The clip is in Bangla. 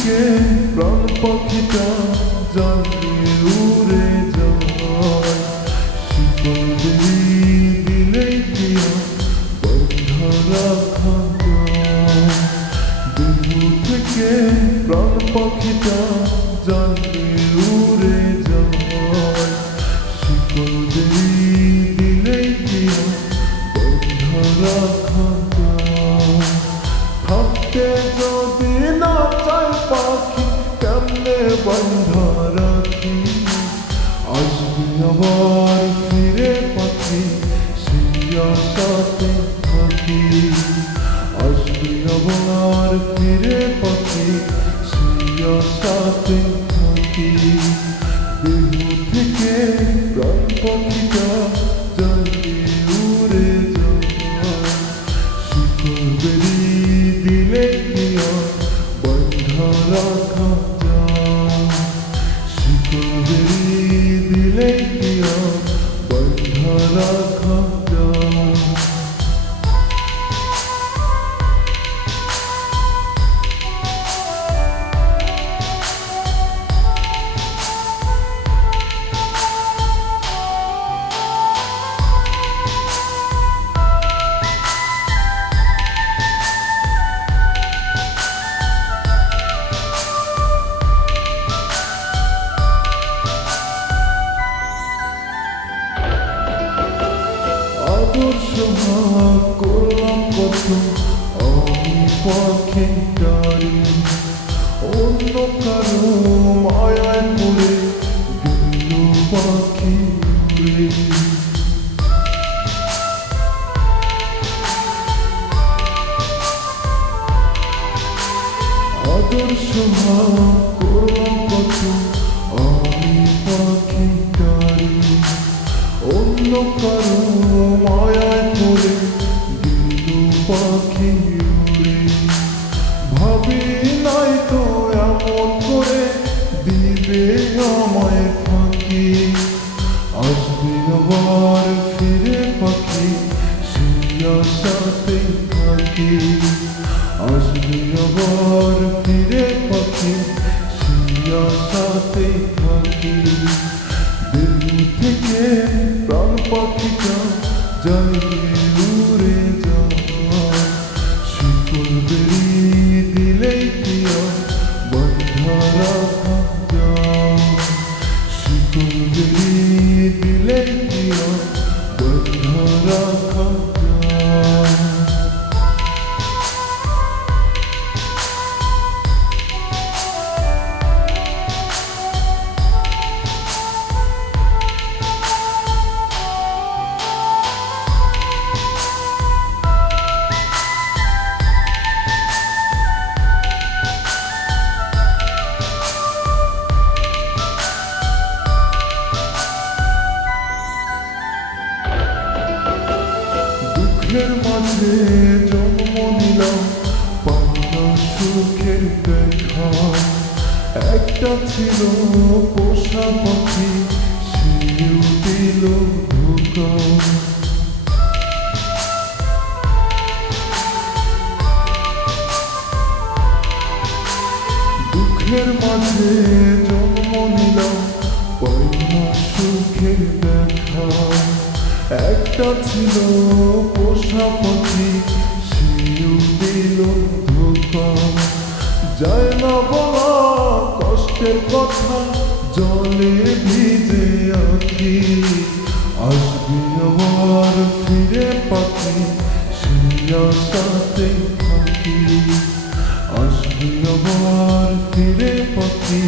থেকে প্রাণ পাখিটা জানিয়ে উড়ে যায়। শিকড়ি দিলেই দিয়া বন্ধ রাখা দেহু থেকে প্রাণ পাখিটা জানিয়ে উড়ে যায়। শিকড়ি দিলেই দিয়া বন্ধ রাখা আবার ফিরে পাখি সেই আশাতে থাকি। আসবি আবার ফিরে পাখি সেই আশাতে ভাগ করলাম কত আমি পাখি ডারি অন্য কারও আদর্শ করলাম আবার ফিরে পাখি সাথে থাকি। আসবি আবার ফিরে পাখি সাথে থাকি। দিল্লি থেকে প্রাণ পাখিটা জ্বালিয়ে দুঃখের মাঝে জন্ম নিলাম পাওনা সুখের দেখা। একটা ছিল পোষা পাখি, সেও দিল ধোকা। দুঃখের মাঝে জন্ম নিলাম পাওনা সুখের দেখা। একটা ছিল পাখি সেও দিল ধোকা যায় না বলা কষ্টের কথা, জলে ভিজে আখি আসবি আবার ফিরে পাখি, সেই আশাতে থাকি। আসবি আবার ফিরে পাখি